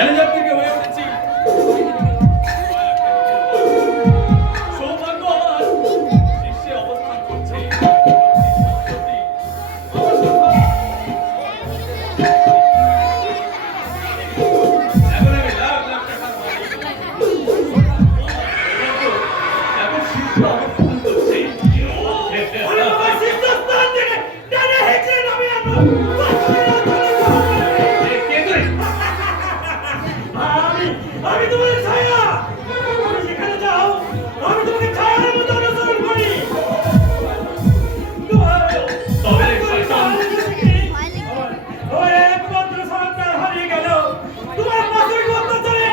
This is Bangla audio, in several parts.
ম্যানেজার থেকে হয়ে উঠেছি সৌভাগ্য আমার শীর্ষে অবস্থান করছে। এখন আমি লাখ লাখ টাকার মালিক। এখন শীর্ষে অবস্থান করছে। আমি তোমার ছায়া, তুমি সেখানে যাও, আমি তোমাকে ছায়ার মতো অনুসরণ করি। তবে শয়তান আমার একমাত্র সন্তান হারিয়ে গেল তোমার পাথরের অত্যাচারে।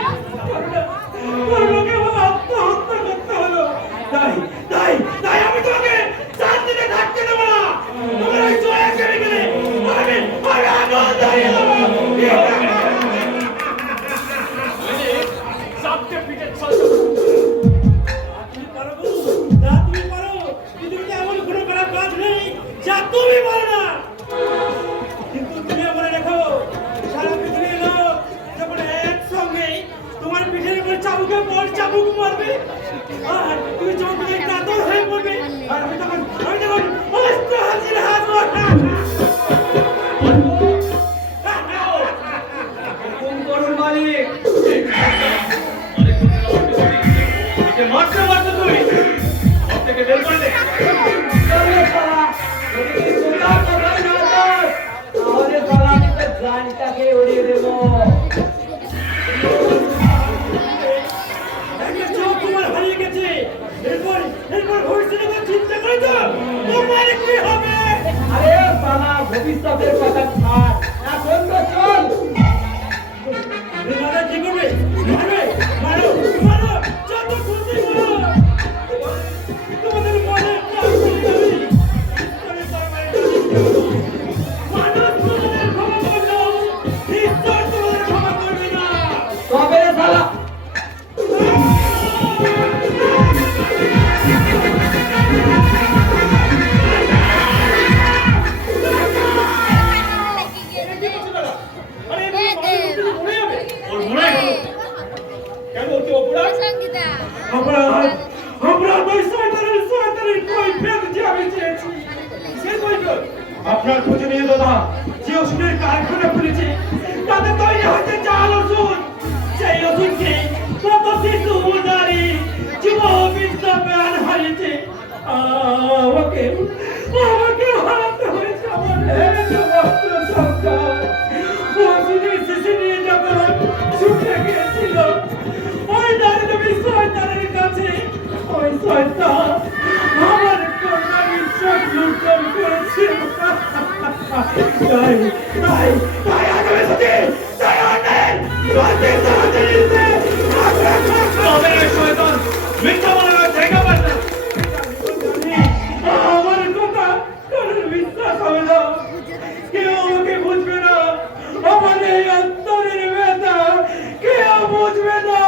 কর্মকে আত্মহত্যা করতে হলো। তাই তাই তাই আমি তোমাকে শান্তিতে থাকতে দেবো না। তোমার ওই জয়া কেড়ে গেলে আমি আগুন ধরিয়ে দেবো। চাপকে পিঠে তুমি পারো গো, যা তুমি পারো। পৃথিবীতে এমন কোনো খারাপ কাজ নেই যা তুমি পারো না। কিন্তু তুমি মনে রেখো, সারা পৃথিবীর লোক যখন একসঙ্গে তোমার পিঠের উপর চাবুকের পর চাবুক মারবে আর তুমি চোখে কাতর হয়ে পড়বে, আর আমি তখন অস্ত্র হাজির হাজব। করুন মালিক মারতে মারতে তুই ঘর থেকে বের করে দে। একটা চোখ তোমার হারিয়ে গেছে, এরপর এরপর ভবিষ্যতের কথা চিন্তা করে তো তোমার কি হবে? ভবিষ্যতের কথা ছাড়, এখন তো চল। দাদা কি করবে? মারবে, মারো মারো, যত খুশি মারো। তোমাদের মনে প্রাণ যাবে। আমি মানুষ তোমাদের ক্ষমা করলো, ঈশ্বর তোমাদের ক্ষমা করবে না। তবে শালা আরে এমনি মানুষ মরে যাবে। ওর মনে হলো কেন ওকে অপরাধ আমরা ওই শয়তানের কই ফেলতে আমি চেয়েছি। সে কই গো? আপনার পূজনীয় দাদা যে ওষুধের কারখানা খুলেছে তাতে তৈরি হচ্ছে জাল ওষুধ। সেই ওষুধকে কত শিশু নারী যুব বিদ্যা প্রাণ হারিয়েছে। আমাকে হারাতে হয়েছে আমার একমাত্র সন্তান। ওষুধের শিশু নিয়ে যখন ছুটে গিয়েছিল ওই দারিদ্র শয়তানের কাছে, ওই শয়তান আমার কন্যার ইজ্জত লুণ্ঠন করেছে। তাই তাই তাই আগামী সত্যি তাই অন্যের গল্পে সাহায্য নিতে তবে এই শয়তান মিথ্যা বলার জায়গা পায় না। আমার কথা কারোর বিশ্বাস হবে না, কেউ আমাকে বুঝবে না। আমার এই অন্তরের ব্যথা কেউ বুঝবে না,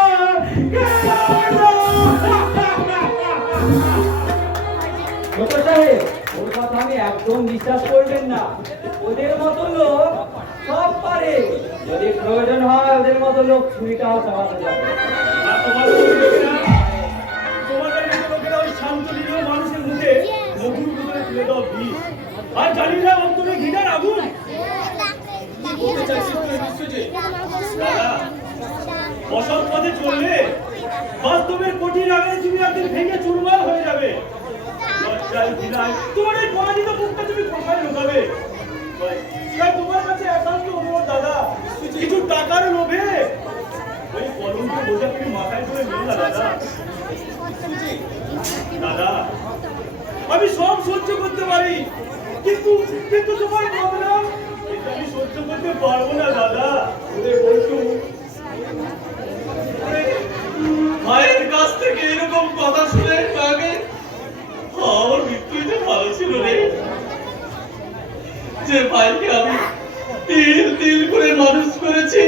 ছোট সাহেব, ওর কথা আমি একদম বিশ্বাস করবেন না। ওদের মতো লোক সব পারে, যদি প্রয়োজন হয় ওদের মতো লোক ছুরিটাও চালাতে যাবে। আর তোমাদের লোকেরা ওই শান্ত নিরীহ মানুষের মুখে মধুর ভিতরে তুলে দাও বিষ, আর জানি না অন্তরে ঘৃণার আগুন। বলতে চাইছিস তুই বিশ্বজিৎ? দাদা অসৎ পথে চললে বাস্তবের কঠিন আগে তুমি একদিন ভেঙে চুরমার হয়ে যাবে। লজ্জায় ঘৃণায় তোমার এই পরাজিত মুখটা তুমি কোথায় লুকাবে? তাই তোমার কাছে একান্ত অনুরোধ দাদা, কিছু টাকার লোভে ওই কলমকে বোঝা তুমি মাথায় করে নিও না দাদা। দাদা আমি সব সহ্য করতে পারি, কিন্তু কিন্তু তোমার ভাবনা এটা আমি সহ্য করতে পারবো না দাদা। ওদের বলতো মায়ের কাছ থেকে এরকম কথা শুনে আগে আমার মৃত্যুই তো ভালো ছিল রে। যে ভাইকে আমি তিল তিল করে মানুষ করেছি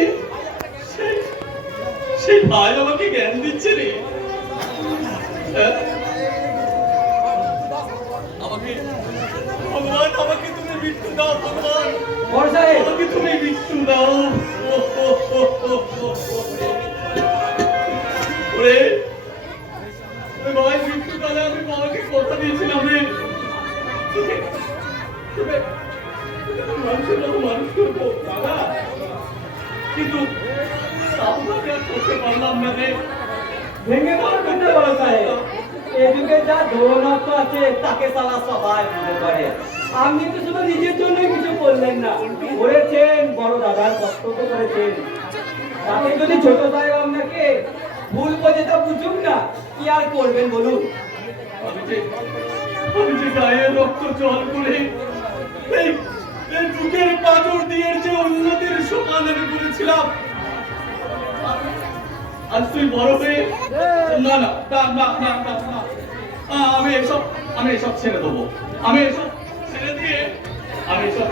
সেই ভাই আমাকে জ্ঞান দিচ্ছে রে। আমাকে ভগবান আমাকে তুমি মৃত্যু দাও, ভগবান আমাকে তুমি মৃত্যু দাও। ওরে ওই ভাই মৃত্যুকালে আমি বাবাকে কথা দিয়েছিলাম রে মানুষের মতো মানুষ করবো দাদা, কিন্তু আপনাকে আর করতে পারলাম না রে। ভেঙে পড়বেন না বড় সাহেব, এ যুগে যা ধরনত্ব আছে তাকে সালা সবাই বুঝতে পারে। আপনি তো শুধু নিজের জন্যই কিছু করলেন না, করেছেন বড় দাদার কর্তব্য করেছেন। তাতে যদি ছোট সাহেব আপনাকে ভুল বোঝে তা বুঝুক না, কি আর করবেন বলুন? আমি যে গায়ে রক্ত জল করে এই এই বুকের পাঁজর দিয়ে যে উন্নতির সমান আমি করেছিলাম, আজ তুই বড় হয়ে না না না না না না না, আমি এসব ছেড়ে দেবো। আমি এসব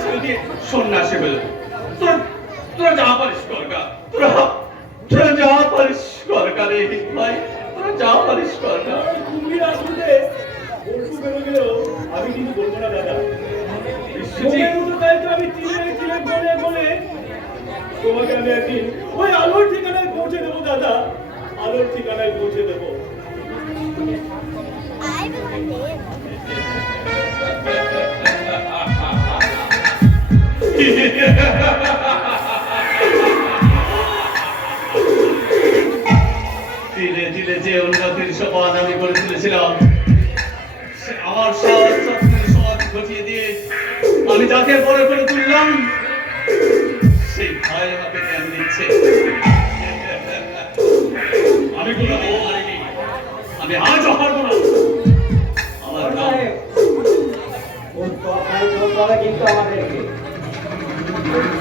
ছেড়ে দিয়ে সন্ন্যাসী হয়ে যাবো। তোরা যা পারিস করগা, তোরা যা পারিস করগা রে ভাই, তোরা যা পারিস করগা। তুমি আসলে বলতে বেরো গেলেও আমি কিন্তু বলবো না দাদা। সময় মতো তাই তো আমি চিলে চিলে বলে বলে তোমাকে আমি একদিন ওই আলোর ঠিকানায় পৌঁছে দেবো দাদা, আলোর ঠিকানায় পৌঁছে দেবো। ধীরে ধীরে যে উন্নতির সোপান আমি করে তুলেছিলাম, আমার সব স্বপ্নের সমাধি ঘটিয়ে দিয়ে আমি যাকে বড় করে তুললাম, সেই ভাই আমাকে জ্ঞান দিচ্ছে। আমি কোনো দিন হারিনি, আমি আজও হারবো না। আমার বড় নাম সাহেব, ওর কথাই বলতে হবে কিন্তু আমাদেরকে।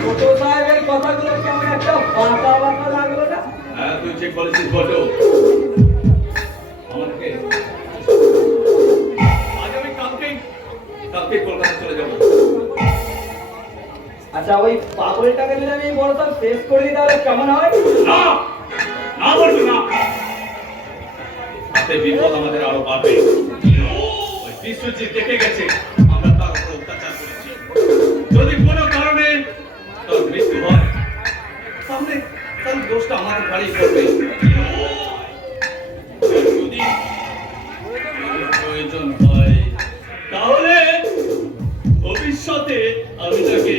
ছোট সাহেবের কথাগুলো কেমন একটা বাঁকা বাঁকা লাগলো না? হ্যাঁ, তুই ঠিক বলেছিস বটো। আমাকে আজ আমি কালকে কলকাতা চলে যাবো। আচ্ছা, ওই পাগলটাকে যদি আমি বড় সাহেব শেষ করে দিই তাহলে কেমন হয়? না না বলবি না, তাতে বিপদ আমাদের আরো বাড়বে। ওই বিশ্বজিৎ দেখে গেছে আমরা তার উপর অত্যাচার করেছি। যদি কোনো কারণে তার মৃত্যু হয়, তাহলে দোষটা আমাদের বাড়ি করবে। যদি প্রয়োজন হয় তাহলে ভবিষ্যতে আমি তাকে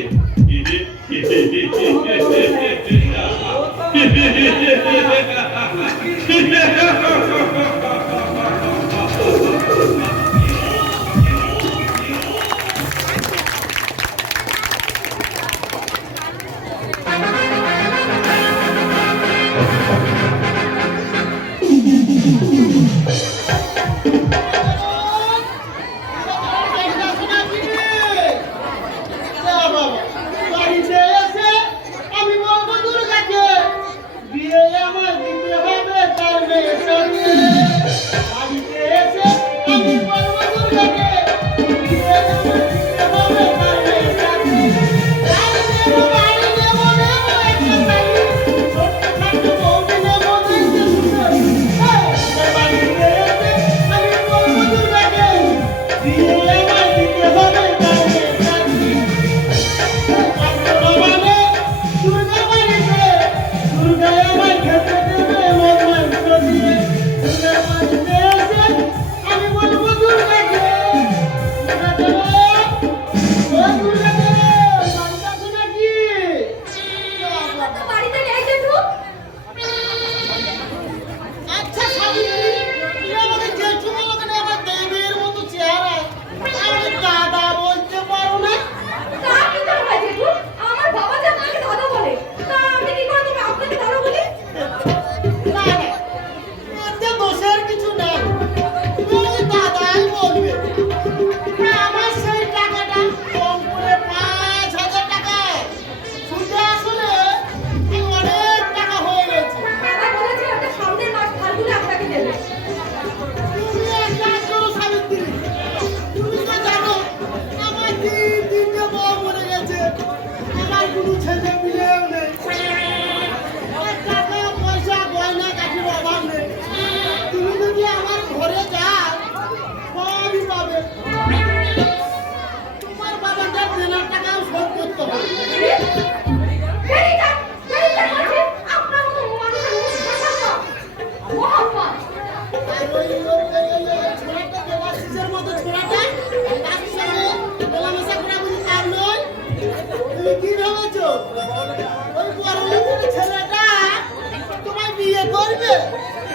গেছে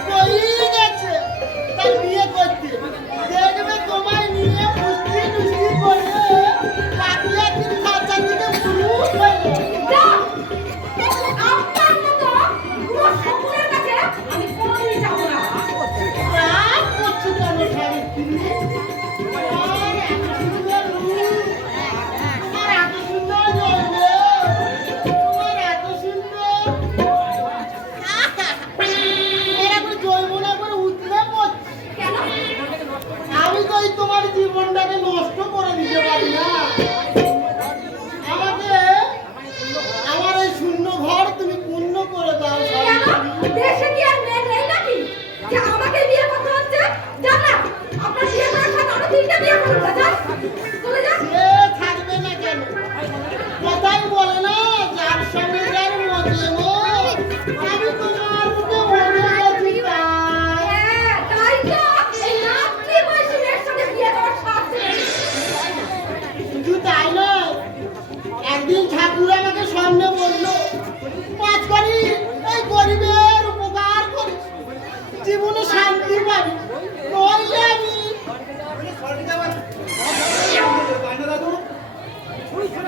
কই গেছে তার বিয়ে করতে দেখবে তোমায় নিয়ে পুষ্টি টুষ্টি করে কাটিয়া দিন খাঁচা থেকে পুরুষ হয়ে যা আপনার মতো পুরো সকলের কাছে আমি কোনোদিনই যাব না রাগ করছো কেন সাবিত্রী আর এত সুন্দর রূপ আর এত সুন্দর জন্মে তোমার এত সুন্দর এরকম জৈবনা করে উঠলে পড়ছে কেন আমি তো এই তোমার জীবনটাকে নষ্ট করে দিতে পারি না আমাকে আমার এই শূন্য ঘর তুমি পূর্ণ করে দাও কেন সাবিত্রী দেশে কি আর মেয়ে নেই নাকি যে আমাকে বিয়ে করতে হচ্ছে যান না আপনার বিয়ে করার সাথে আরো তিনটা বিয়ে করুন যান চলে যান সে থাকবে না কেন কথাই বলে না যার সঙ্গে যার মজে মন আমি তোমার মুখে মনে গেছি তাই হ্যাঁ তাই তো এই রাত্রি বয়সী মেয়ের সঙ্গে বিয়ে দেওয়ার সাহস নেই শুধু তাই নয় একদিন ঠাকুর আমাকে সামনে বললো কাজ করি এই গরিবের উপকার করি জীবনে শান্তি পাবি নইলে আমি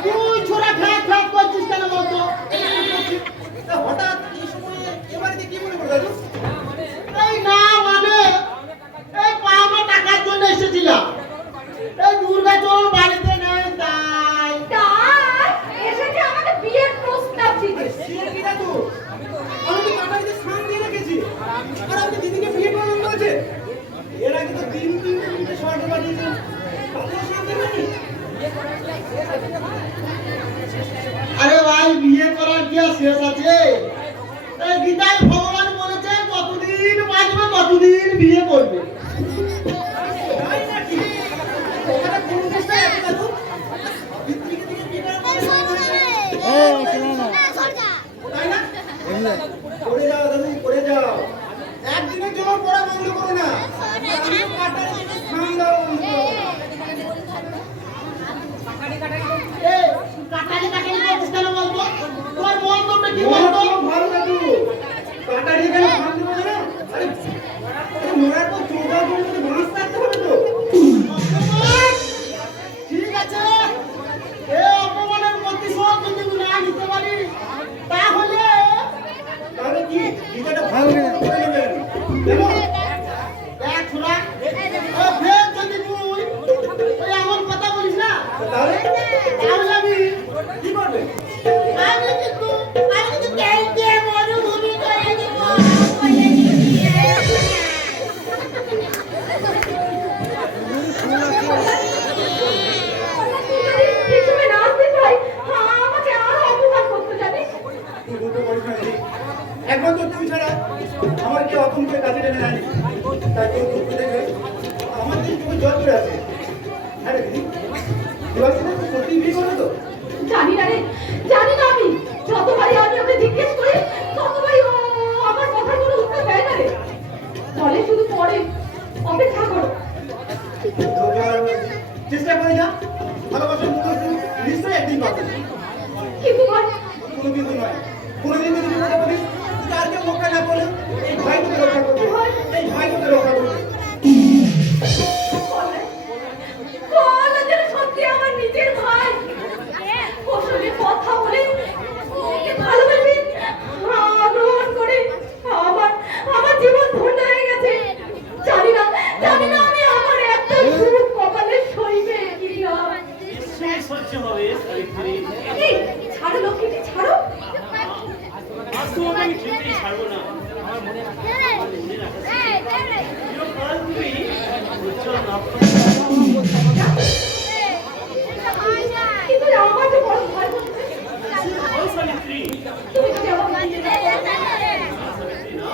তুই ছোড়া ফ্যাক ফ্যাক করছিস কেন মতো হঠাৎ এই সময় এ বাড়িতে কি মনে করে দাদু? এই না মানে এই পাওনা টাকার জন্য এসেছিলাম এই দুর্গা চোর বাড়িতে নেই তাই তাই এসেছে আমাকে বিয়ের প্রস্তাব দিতে সে কি দাদু? আমি তো কাটারিতে স্নান দিয়ে রেখেছি। আর আপনি দিদিকে বিয়ে করবেন বলছে? এর আগে তো তিনটে শর্ট বানিয়েছেন। তাতেও স্নান দেবেননি? আরে ভাই বিয়ে করার কি আর শেষ আছে এই গীতায় ভগবান বলেছে যতদিন বাঁচবে ততদিন বিয়ে করবে তাই নাকি? ওখানে কোন দেশটায় আছে দাদু? দিদিকে দিকে বিয়ে করার বয়স হয়েছে। তাই না? করে যাও দাদু, করে যাও। একদিনের জন্য পড়া বন্ধ করো না। আমিও কাটারিতে স্নান দেওয়া বন্ধ করবো। এই কাটারি কাটারি করছিস কেন বলতো তোমার মন তোমরা কি বলতো ভালো দাদু। কাটারি কেন স্নান দেবো না? আরে মরার পর 14 দিন ধরে বাঁশ কাটতে হবে তো। অপমান! ঠিক আছে এই অপমানের প্রতিশোধ যদি তুই না নিতে পারিস তাহলে তাহলে কি গীতাটা ভালো করে নেবেন কেমন? দেখ ছোড়া ও ফের যদি তুই ওই এমন কথা বলিস না তাহলে তাহলে আমি কি করবে? আমি কিন্তু তেল দিয়ে মরুভূমি করে দিব ঠিক সময় না আসতে চাই আমাকে আরো অপমান করতে জানি তুই বলতে পারিস না দিদি। একবার তো তুই ছাড়া আমার কেউ আপন করে কাছে টেনে নেয়নি। তাই তোর দুঃখ দেখে আমার দিন তোকে জল করে আছে। হ্যাঁ রে দিদি, এবার কি তুই সত্যিই বিয়ে করবে তো? জানি না রে জানি না আমি যতবারই আমি ওকে জিজ্ঞেস করি ততবারই ও আমার কথার কোনো উত্তর দেয় না রে বলে শুধু পড়ে অপেক্ষা করো এবার চেষ্টা করে যা, ভালোবাসার মুখ নিশ্চয়ই একদিন পাবে। কিন্তু ভাই কোনো কিন্তু নয়, কোনোদিন যদি বিপদে পড়িস, তুই আর কেউ রক্ষা না করলে এই ভাই তোকে রক্ষা করবে, এই ভাই তোকে রক্ষা করবে। বলে যেন সত্যি আমার নিজের ভাই ওর সঙ্গে কথা বলে ওকে ভালোবেসে আগ্রহণ করে আমার জীবন ধন্য হয়ে গেছে জানি না আমি আমার একটা সুখ কপালে সইবে কি হবে নিশ্চয়ই সহ্য হবে সাবিত্রী। এই, ছাড়ো লক্ষ্মীটি ছাড়ো আজ তোমাকে আমি ঠিকই ছাড়বো না। আমার মনে রাখা চিরকাল তুমি উজ্জ্বল নক্ষত্র। কিন্তু আমার যে বড় ভয় করছে ও সাবিত্রী, তুমি যদি আমার সাবিত্রী না,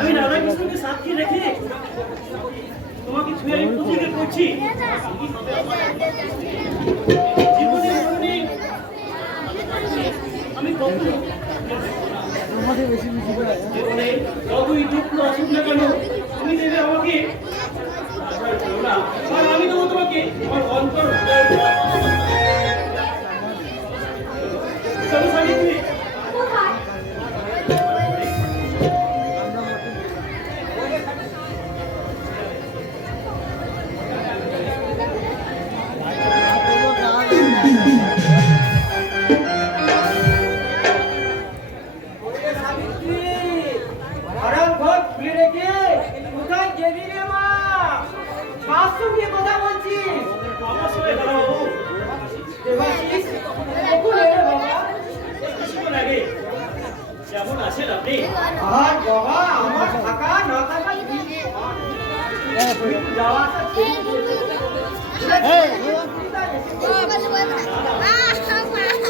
আমি রাধাকৃষ্ণকে সাক্ষী রেখে তোমাকে ছুঁয়ে আমি প্রতিজ্ঞা করছি জীবনে কোনোদিন আমি কখনো জীবনে যতই দুঃখ আসুক না কেন তুমি দেবে আমাকে আশার করো না, আর আমি দেবো তোমাকে আমার অন্তর চলো সাবিত্রী। কোথায়? আরাম ঘর খুলে রেখে কোথায় গেলি রে মা? কার সঙ্গে কথা বলছিস? আমার সঙ্গে দাঁড়াও বাবু। দেবাশিস, কখন এলে বাবা? কিছুক্ষণ আগে। কেমন আছেন আপনি? আর বাবা, আমার থাকা না থাকা তুই যাওয়া আসা ছেড়ে দিয়েছিস। আরে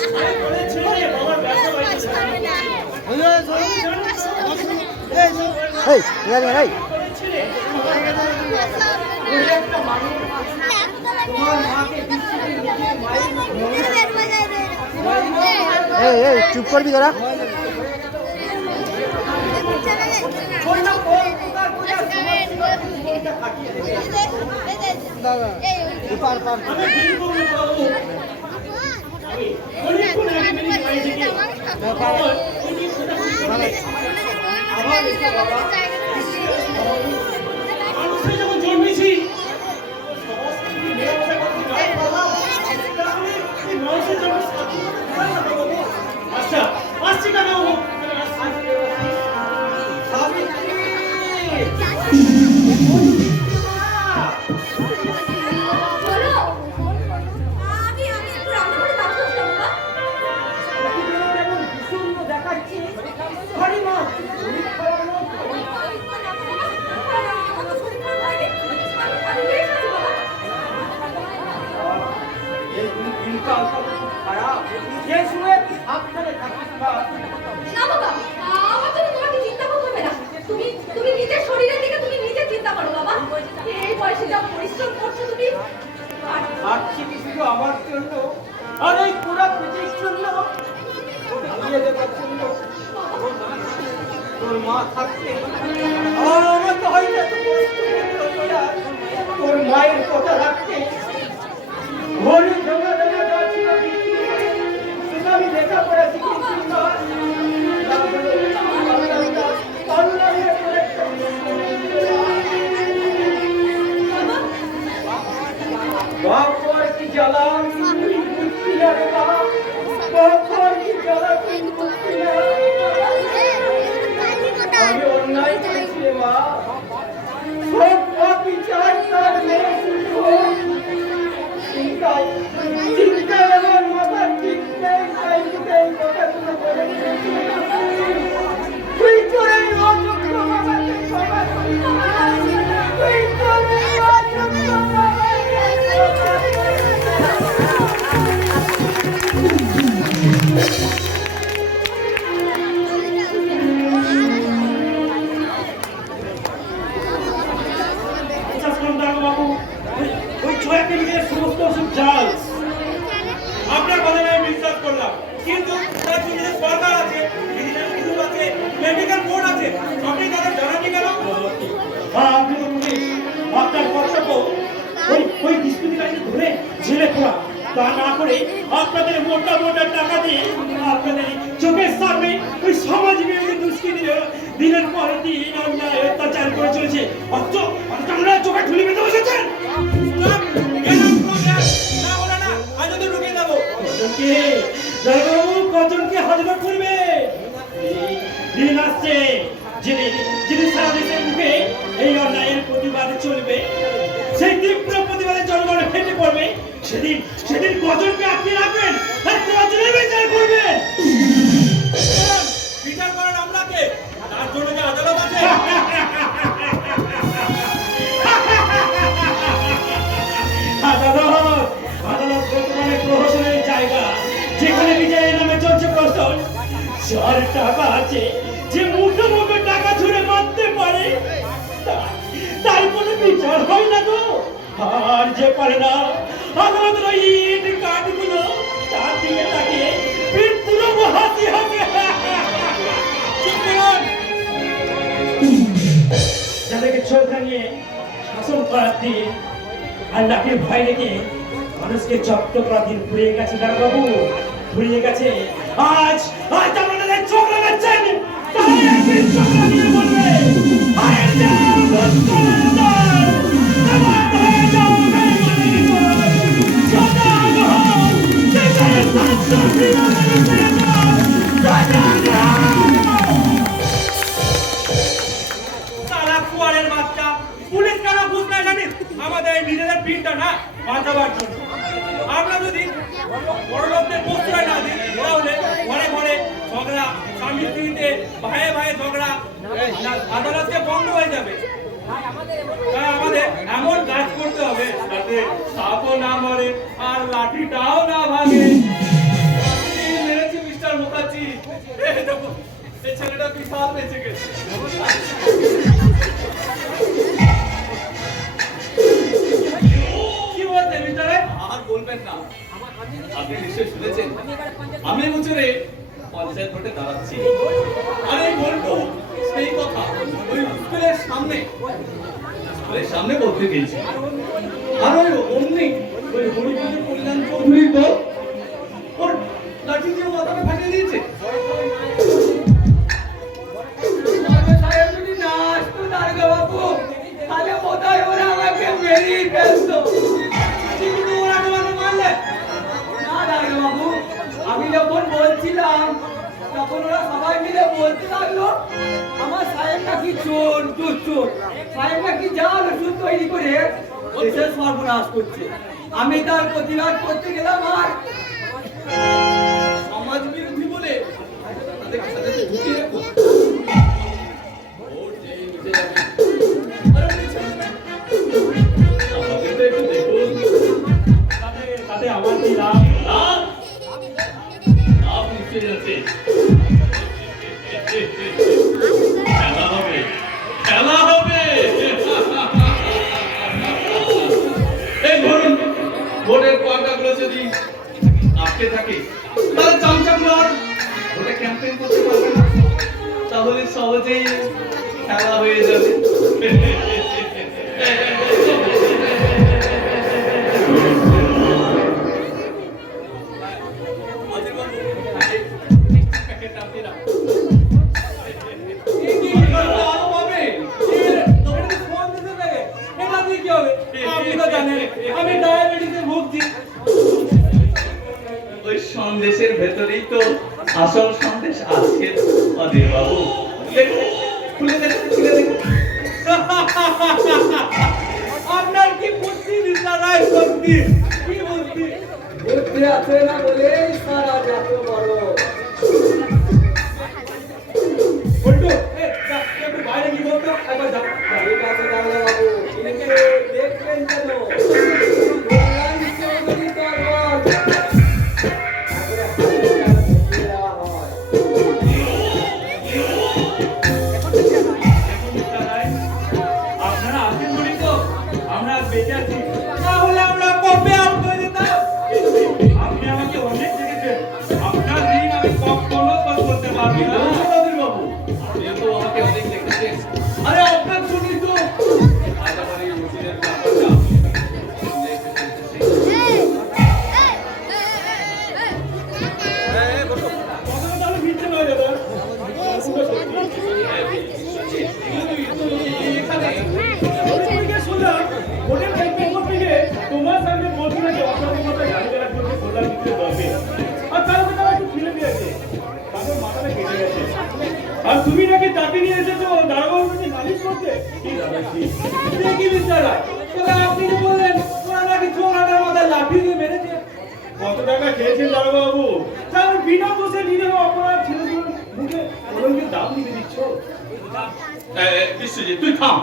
করে ছেড়ে দে, বাবার ব্যবসা বাড়িতে করে ছেড়ে। ওই একটা মানুষ তোমার মাকে বিস্কুটের নিচে মায়ের চুপ করবি তোরা বললো কোন প্রকার পূজা সমাজটা থাকিয়ে দেবে। আমি বিল করবো বাবু। আমি অনেকক্ষণ আগে বেরিয়ে বাড়ি থেকে আবার ওই দিন কোথাও আবার এসে বাবা মানুষে যখন জন্মেছি সমাজকে কি মেরামত করতে পারে বাবা? তাহলে এই মানুষের জন্য সাথী হয় না বাবু। আচ্ছা আসছি কেন বাবু? সাবিত্রী বলো। আমি একটু রান্না করে কাজ করছিলাম বাবা। এমন বিষণ্ণ দেখাচ্ছি। আরে মা, শরীর খারাপ নয় তো? আমার তো শরীর খারাপ হয়নি। আমি বেশ আছি বাবা। এই দিনকাল তো খুব খারাপ। যে সময় তুই সাবধানে থাকিস মা। না বাবা, আমার জন্য তোমাকে চিন্তা করতে হবে না। তুমি নিজের শরীরের দিকে তুমি নিজে চিন্তা করো বাবা। এই বয়সে যা পরিশ্রম করছো তুমি। আর থাকছি কি শুধু আমার জন্য আর এই পুরা পৃথিবীর জন্য ওকে দিয়ে দেবার জন্য তোর মা থাকতে আমার তো হয় না তো কষ্ট করতে হতো না। তোর মায়ের কথা রাখতে ঘরে জমা জমা যা ছিল বিক্রি করে শুধু আমি লেখাপড়া শিখেছি না। বাপ করে কি জ্বালা তুই বুঝবি না রে বাপ। বাপ করে কি জ্বালা তুই বুঝবি না। আমি অন্যায় করেছি রে মা। সব পাপি চাই তার মেয়ে শুধু হোক। চিন্তায় চিন্তায় আমার মাথা ঠিক নেই, তাই তোকে এই কথাগুলো বলে দিয়েছি। তুই তোর এই অযোগ্য বাবাকে ক্ষমা করি। তুই তোর এই অযোগ্য বাবাকে ক্ষমা বিশ্বাস করুন দাদা বাবু, ওই ছয়াকে নিয়ে সমস্ত ওষুধ জাল। আপনার কথা আমি বিশ্বাস করলাম, কিন্তু তার পিছনে সরকার আছে, বিধিনিষেধ কিছু আছে, মেডিকেল বোর্ড আছে। আপনি তাদের জানাননি কেন? আপনি তো পুলিশ, আপনার কর্তব্য ওই দুষ্কৃতিকারীকে ধরে জেলে পোড়া। তা না করে আপনাদের মোটা মোটা টাকা দিয়ে আপনাদের চোখের সামনে ওই সমাজ বিরোধী দুষ্কৃতীরা দিনের পর দিন অন্যায় অত্যাচার করে চলেছে। অথচ আপনারা চোখে ঠুলি বেঁধে বসেছেন। কজনকে হাজরা করবে? দিন আসছে যিনি সারা দেশের মুখে এই অন্যায়ের প্রতিবাদ চলবে, সেই তীব্র প্রতিবাদে জনগণ ফেটে পড়বে। সেদিন কজনকে আপনি রাখবেন আর কজনের বিচার করবেন? বিচার করেন আমরাকে, তার জন্য যে আদালত আছে। আদালত বর্তমানে প্রহসনের জায়গা, যেখানে বিচারের নামে চলছে প্রশ্ন। যার টাকা আছে, যে মুখে মুখে টাকা ছুঁড়ে মারতে পারে, তার কোনো বিচার হয় না তো। আর যে পারে না, আদালতের ওই ইট কাঠগুলো তার দিকে তাকিয়ে বিদ্রোহ হাসি হাসি যাদেরকে চোখ রাঙিয়ে শাসন করার দিন আর নাকে ভয় রেখে মানুষকে জব্দ করার দিন ফুরিয়ে গেছে দাদাবাবু, ফুরিয়ে গেছে। আজ আজ আপনাদের চোখ লাগাচ্ছেন তাই একদিন চোখ লাগিয়ে বলবে আরে যাও দুষ্টনাদার আমার হয়ে যাও বেঈমানের পর সজাগ হও দেশের শান্তি আমাদের সজাগ হও সালা কুয়ারের বাচ্চা পুলিশ কেন বুঝ না জানিস আমাদের এই নিজেদের পিনটা না বাঁচাবার জন্য আমরা যদি বড় লোকদের প্রশ্রয় না দিই তাহলে ঘরে ঘরে ঝগড়া স্বামী স্ত্রীতে ভাইয়ে ভাইয়ে ঝগড়া আদালতকে বন্ধ হয়ে যাবে তাই আমাদের এমন কাজ করতে হবে যাতে সাপও না মারে আর লাঠিটাও না ভাঙে মেরেছি মিস্টার মুখার্জি এই দেখো এই ছেলেটা বিশাল বেঁচে গেছে কি বলতে মিস্টার আর বলবেন না আপনি নিশ্চয়ই শুনেছেন আমি বছরে পঞ্চায়েত ভোটে দাঁড়াচ্ছি আর এই বলবো সেই কথা ওই স্কুলের সামনে বলতে গিয়েছি আর ওই অমনি ওই হরিপুজোর কল্যাণ চৌধুরী তো ওর লাঠি দিয়ে মাথাটা ফাটিয়ে দিয়েছে সাহেব যদি না আসতো দারোগা বাবু তাহলে বোধহয় ওরা আমাকে মেরেই ফেলতো কিন্তু ওরা তোমাকে মারলে না দারোগা বাবু আমি যখন বলছিলাম তখন ওরা সবাই মিলে বলতে লাগলো আমার সাহেব নাকি চোর চোর সাহেব নাকি জাল ওষুধ তৈরি করে দেশের সর্বনাশ করছে আমি তার প্রতিবাদ করতে গেলাম আর সমাজ বিরোধী বলে তাদেরকে সাথে ঢুকিয়ে রাখো ভোট যে জিতে যাবে আরে উনি ছেড়ে দেবেন আমাকে তো একটু দেখুন তাতে আমার কি লাভ লাভ লাভ নিশ্চয়ই আছে খেলা হবে এই ধরুন ভোটের পয়সাগুলো যদি আটকে থাকে তাহলে চামচামরা ভোটে ক্যাম্পেইন করতে পারবে না তাহলে সহজেই খেলা হয়ে যাবে আমি ডায়াবেটিসে ভুগছি ওই সন্দেশের ভেতরেই তো আসল সন্দেশ আছে অধীর বাবু খুলে দেখুন আপনার কি বুদ্ধি মিস্টার রায় সত্যি কি বুদ্ধি বুদ্ধি আছে না বলেই সারা এত বড় বল্টু একটু বাইরে কি বলতো একবার যা ঠিক আছে দারোগা বাবু কিন্তু দেখবেন কেন কল্যাণ চৌধুরী তো আর তারপরে হাতে দেওয়া হয় আপনারা আছেন বলি তো আমরা বেঁচে আছি তাহলে আমরা কবে আউট হয়ে যেতাম আপনি আমাকে অনেক দেখেছেন আপনার দিন আমি কখনো পাস করতে পারবি না অধীর বাবু আপনিও তো আমাকে অনেক দেখেছেন আরে আপনার শুনি তো আজ আমার এই মসজিদের ব্যাপারটা শুনে একটু শুনতেছি কথাটা তাহলে মিথ্যে নয় দাদা এখানে শুনলাম হোটেল ক্যাম্পেইন করতে গিয়ে তোমার সামনে বলছি নাকি অসাধু মাথায় গাড়ি চালা করতে কল্যাণ দিতে দরবে আর কালকে তারা একটু ফিরে দিয়েছে তাদের মাথাটা কেটে গেছে আর তুমি নাকি তাকে নিয়ে এসেছো দারোগার কাছে নালিশ করতে কি জানাচ্ছি দেখি মিস্টার রায় তবে আপনি যে বললেন ওরা নাকি চোরাটার মাথায় লাঠি দিয়ে মেরেছে কত টাকা খেয়েছেন দারোগা বাবু তাহলে বিনা দোষে নিরীহ অপরাধ ছেলেগুলোর মুখে কলঙ্কের দাম দিতে দিচ্ছ বিশ্বজিৎ তুই থাম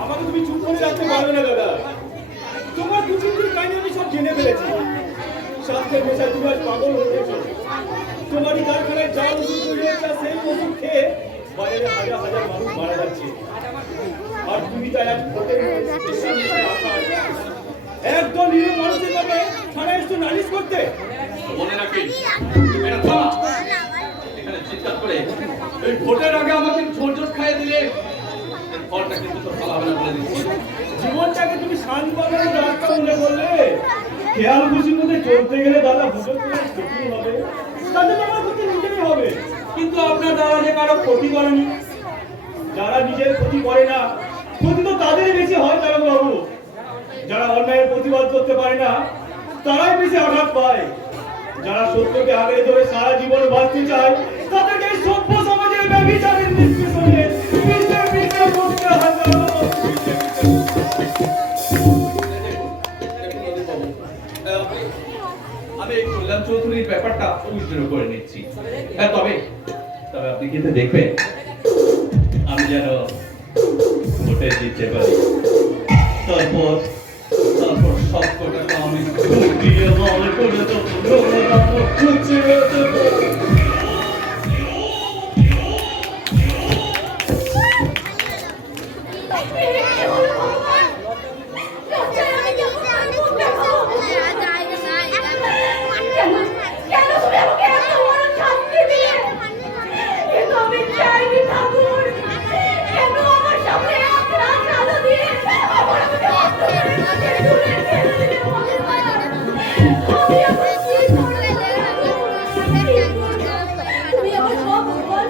আমাকে তুমি চুপ করে রাখতে পারবে না দাদা তোমার দুচিন্তির কাহিনী আমি সব জেনে ফেলেছি স্বাস্থ্যের পেশায় তুমি আজ পাগল হয়ে গেছো তোমারই কারখানায় যা ওষুধ তৈরি হচ্ছে সেই ওষুধ খেয়ে বাজারে হাজার হাজার মানুষ মারা যাচ্ছে আর তুমি তাই আজ ভোটের একদল নিরীহ মানুষের নামে থানায় এসে নালিশ করতে মনে রাখি এটা থামা এখানে চিৎকার করে এই ভোটের আগে আমাকে ঝোট খাইয়ে দিলে এর ফলটা কিন্তু তোর ভালো হবে না বলে দিচ্ছি জীবনটাকে তুমি শান্ত বানানোর রাস্তা মনে করলে খেয়াল খুশির মধ্যে চলতে গেলে দাদা হুজুর করে ক্ষতি হবে, তাতে তোমার ক্ষতি নিজেরই হবে। কিন্তু আপনার দ্বারা যে কারো ক্ষতি করেনি। যারা নিজের ক্ষতি করে না, ক্ষতি তো তাদেরই বেশি হয় তারক বাবু। যারা অন্যায়ের প্রতিবাদ করতে পারে না, তারাই বেশি আঘাত পায়। যারা সত্যকে আগে ধরে সারা জীবন বাঁচতে চায়, তাদেরকে এই সভ্য সমাজের ব্যভিচারের নিষ্পেষণে পিছে পিছে করতে হয় তারক বাবু, পিছে পিছে। আমি এই কল্যাণ চৌধুরীর ব্যাপারটা উইথড্র করে নিচ্ছি। হ্যাঁ, তবে আপনি কিন্তু দেখবেন আমি যেন ভোটে জিততে পারি। তারপর সব কটাকে আমি দিয়ে বল করে দেবো, খুঁচিয়ে দেবো। কেন তুমি আমাকে এত বড় শাস্তি দিলে? এ তো আমি চাইনি ঠাকুর। কেন আমার সামনে এক রাত আলো দিয়ে আমার আমাকে অস্ত করে রেখে দূরে ঠেলে দিলে ভগবান? আমি এখন কি করলে তুমি আমার সব ভগবান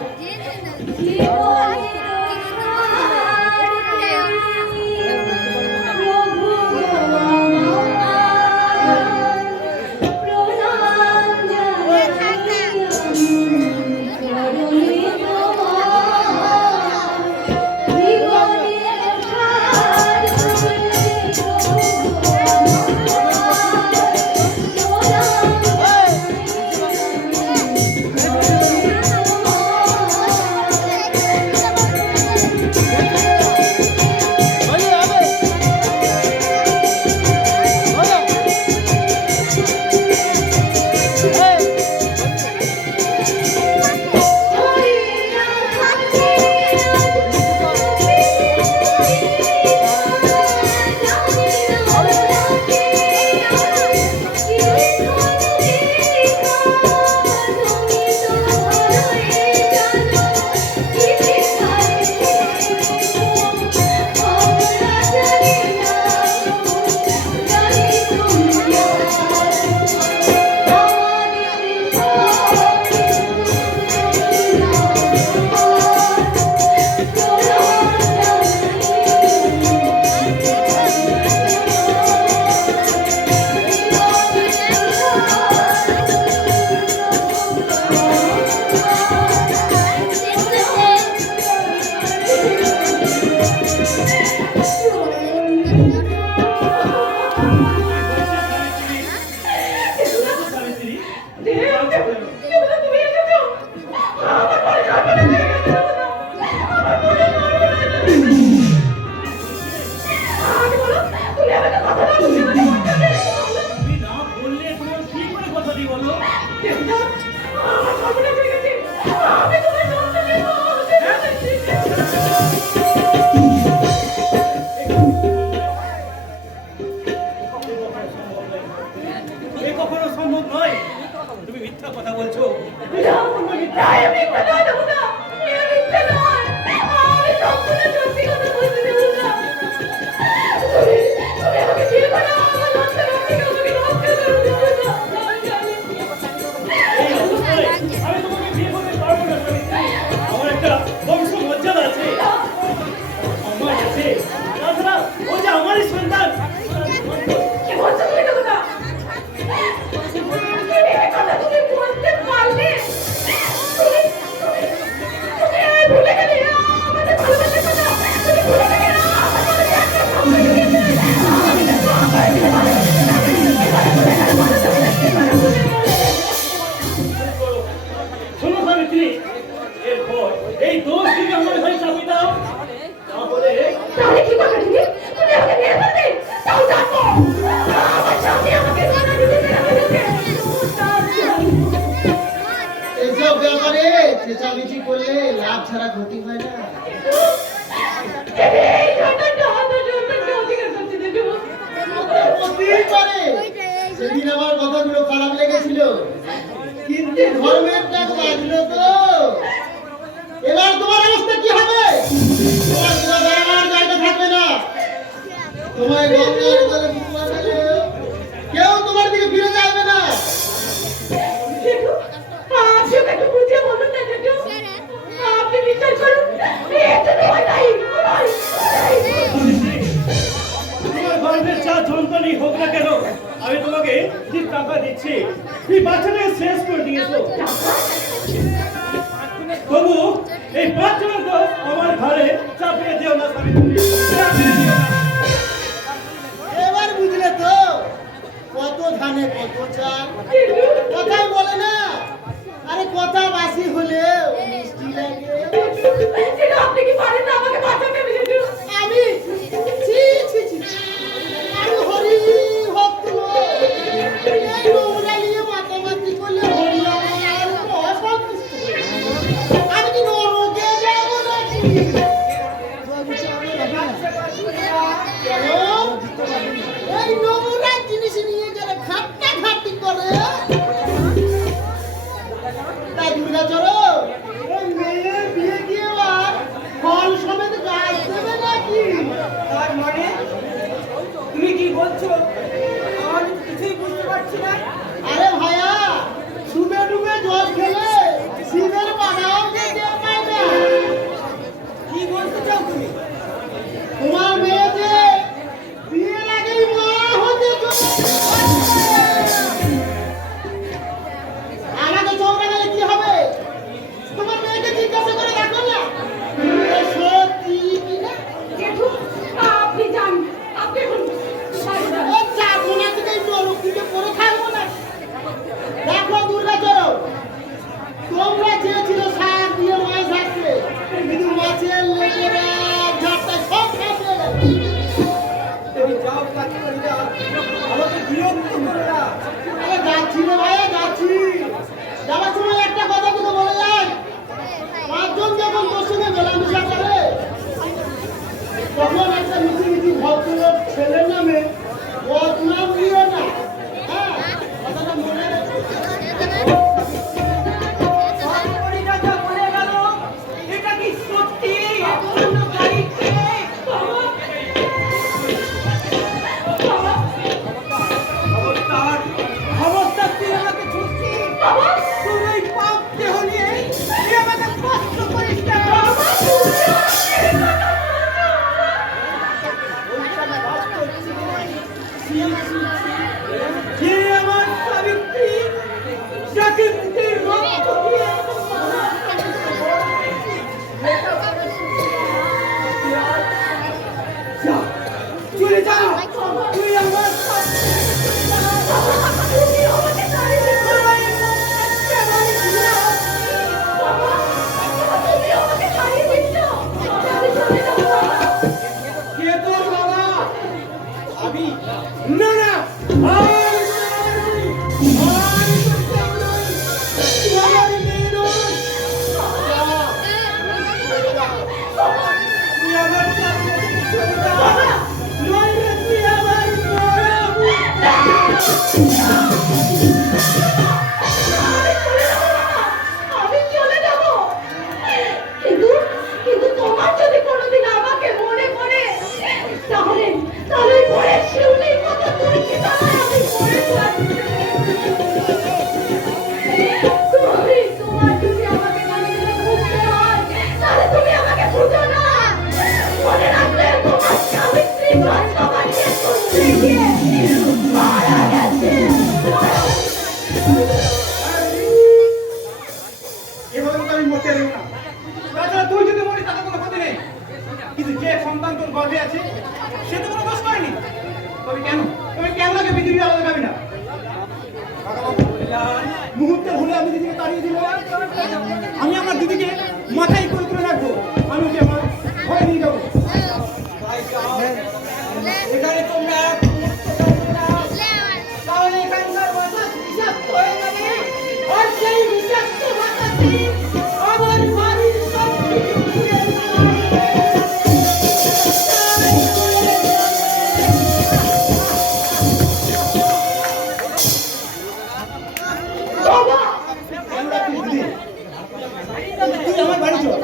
এ কখনো সম্ভব নয়। তুমি মিথ্যা কথা বলছো। এই অবস্থায় আমি তোমাকে বিয়ে করতে পারবো না সাবিত্রী। আমার একটা বংশ মর্যাদা আছে, সম্মান আছে। তাছাড়া ও যে আমারই সন্তান। কি বলছো তুমি কথা? এই কথা তুমি বলতে পারলে? তুমি ভুলে গেলে আমাদের ভালোবাসার কথা। তুমি ভুলে গেলে শোনো সাবিত্রী, এরপর এই দোষ থেকে আমার ভাই চাপিয়ে দাও, তাহলে তাহলে কি করবে তুমি? তুমি আমাকে মেরে ফেলবে? তাও জানবো আমার সামনে আমাকে গানা দিতে রেখে এসব ব্যাপারে চেঁচামেচি করলে লাভ ছাড়া ক্ষতি হয় না। এই ঘটনাটা হয়তো সত্যি অধিকার করতে দেবে। হতেই পারে, সেদিন আমার কথাগুলো খারাপ লেগেছিল, কিন্তু ধর্মের ডাক বাজলো তো। এবার তোমার অবস্থা কি হবে? তোমার কোনো দাঁড়ানোর জায়গা থাকবে না। তোমায় গঙ্গার জলে ডুবো দিলে কেউ তোমার টাকা দিচ্ছি এই বাচ্চাটাকে শেষ করে দিয়েছো তবু এই বাচ্চাটার দোষ আমার ঘরে চাপিয়ে দিও না সাবিত্রী, চাপিয়ে দিও না। এবার বুঝলে তো কত ধানে কত চাল কথাই বলে না আরে কথা বাসি হলেও মিষ্টি লাগে এটা আপনি কি পারেন না আমাকে বাঁচাতে বিজু? আমি ছি ছি ছি আমি হরি ভক্ত এই নোংরা নিয়ে মাতামাতি করলে হরি আমার অসন্তুষ্ট আমি কি নরকে যাব নাকি কেন এই নোংরা জিনিস নিয়ে গেলে খাট্টা খাট্টি করে তাই দুর্গাচরণ ওই মেয়ের বিয়ে দিয়ে আর ফল সমেত গাছ দেবে নাকি তার মানে তুমি কি বলছো? আমি কিছুই বুঝতে পারছি না। আরে ভাইয়া ডুবে ডুবে জল খেলে শিবের বানাও যেতে পায় না কি বলতে চাও তুমি? তোমার মেয়ে যে বিয়ে লাগেই মা হতে চলেছে। আমাকে চৌকা গেলে কি হবে তোমার মেয়েকে জিজ্ঞাসা করে দেখো না এ সত্যি কিনা জেঠু আপনি যান, আপনি এখন বাড়ি যান। ও যাবো না থেকে একটু অলক্ষিতে পড়ে থাকবো না দেখো দুর্গাচরণ তোমরা চেয়েছিল শাক দিয়ে মাছ আসছে কিন্তু মাছের লেগেরা ঝাপটা সব শেষ হয়ে গেল তুমি যাও কাছে করে যাও, আমাকে বিরক্ত করো না। আরে যাচ্ছি রে ভাইয়া যাচ্ছি যাওয়ার সময় একটা কথা তোকে বলে যাই পাঁচজন যখন তোর সঙ্গে মেলামেশা করে তখন একটা মিটি মিটি ভদ্রলোক ছেলের নামে বদনাম দিও না হ্যাঁ কথাটা মনে রেখো সরকারি রাজা বলে গেল, এটা কি সত্যি? অন্য গাড়িতে খবরদার, খবরদার তুই আমাকে ছুটছিস। তোর ওই পাপ দেহ নিয়ে তুই আমাকে কষ্ট করিস না। কে আমার সাবিত্রী, যাকে মুখে রক্ত দিয়ে যা, চলে যা, তুই আমার তুমি আমাকে ছাড়িয়ে দিন। তুমি আমাকে ছাড়িয়ে দিচ্ছ? আমি চলে যাবো বাবা। কে তোর বাবা? আমি না না আমি চলে যাব, কিন্তু কিন্তু তোমার যদি কোনোদিন আমাকে মনে পড়ে তাহলে তাহলে পরে শিউলির মতো তুমি কি তাহলে আমি পড়ে তোমার যদি আমাকে কোনোদিন খুঁজতে হয় তাহলে তুমি আমাকে খুঁজো না, মনে রাখবে তোমার সাবিত্রী গন্ধ বানিয়ে খুঁজতে গিয়ে মারা গেছে। এভাবে তো আমি মরতে দেব না তাছাড়া তুই যদি মরিস তাতে কোনো ক্ষতি নেই কিন্তু যে সন্তান তোর গর্ভে আছে সে তো কোনো দোষ করেনি তবে কেন আগে পৃথিবী আলাদা যাবি না মুহূর্তে ভুলে আমি দিদিকে তাড়িয়ে দিল আমি আমার দিদিকে মাথায় করে তুলে রাখবো আমি ওকে আমার ঘরে নিয়ে যাবো এখানে তোমরা তাহলে এখানকার বাতাস বিষাক্ত হয়ে যাবে, আর সেই বিষাক্ত বাতাসে আমার বাড়ির সব কিছু পুড়ে বাবা তুই আমার বাড়ি চল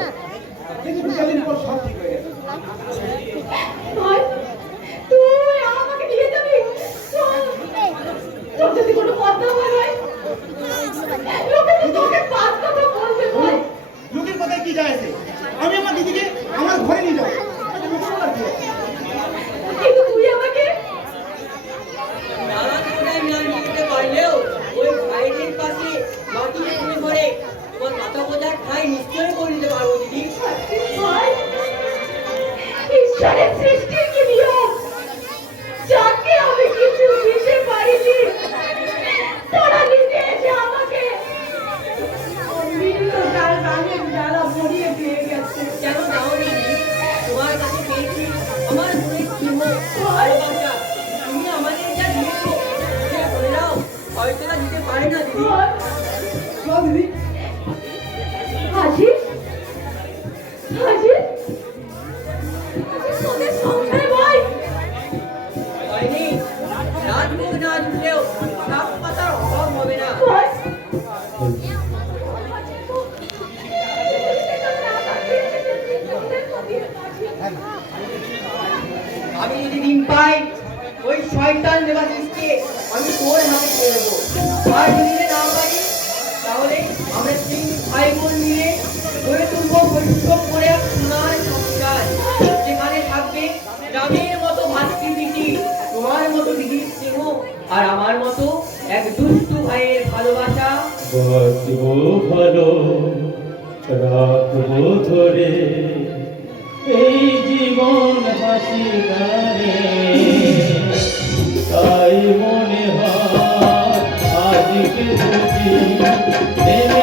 সাজিদ তোদের সংসারে ভাই হয়নি রাজভোগ না জুটলেও শাক পাতার অভাব হবে না ভাই আমি যদি ডিম পাই ওই শয়তান দেবাশিসকে আমি তোর হাতে তুলে দেবো আর যদি না পারি তাহলে আমরা তিন ভাই বোন মিলে গড়ে তুলবো পরিশ্রম করে এক সোনার সংসার যেখানে থাকবে গ্রামের মতো ভাতৃপ্রীতি তোমার মতো দিদির স্নেহ আর আমার মতো এক দুষ্টু ভাইয়ের ভালোবাসা বাঁচবো ভালো রাখবো ধরে এই জীবন হাসি গানে তাই মনে হয় আজকে যদি নেমে